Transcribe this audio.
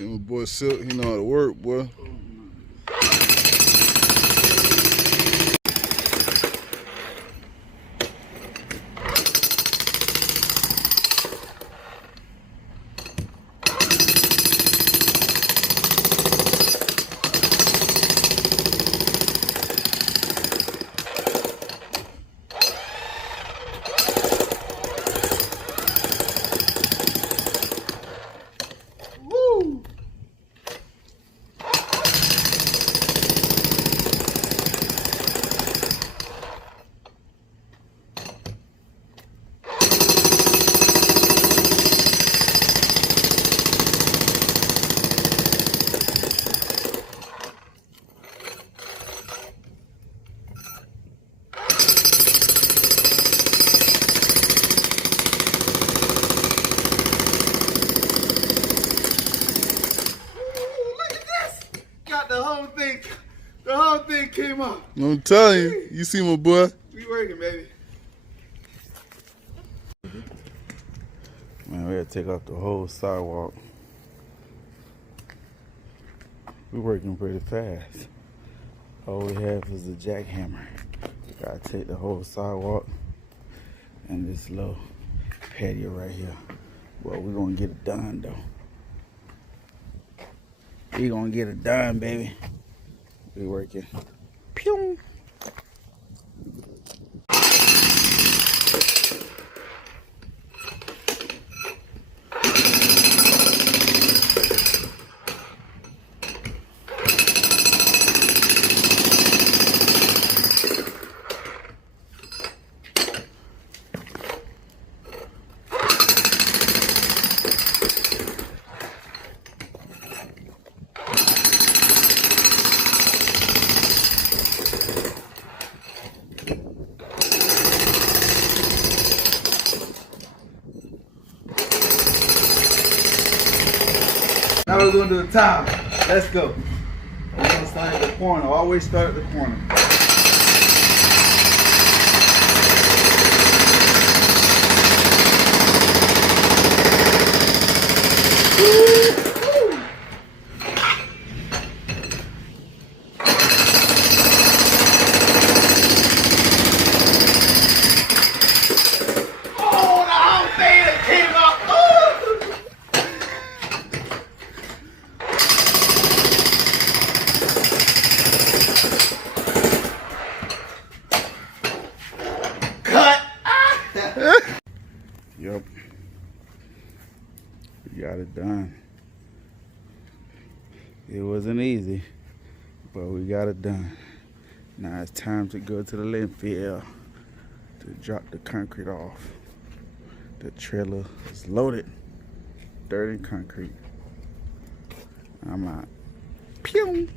See my boy Silk, he know how to work, boy. The whole thing came up. I'm telling you, you see my boy. We working, baby. Man, we gotta take off the whole sidewalk. We working pretty fast. All we have is the jackhammer. Gotta take the whole sidewalk and this little patio right here. Well, we're gonna get it done though. We gonna get it done, baby. We working. Pew! Now we're going to the top. Let's go. We're going to start at the corner. Always start at the corner. Oh, the whole thing that came up. Yep. We got it done. It wasn't easy, but we got it done. Now it's time to go to the landfill to drop the concrete off. The trailer is loaded, dirt and concrete. I'm out. Pew!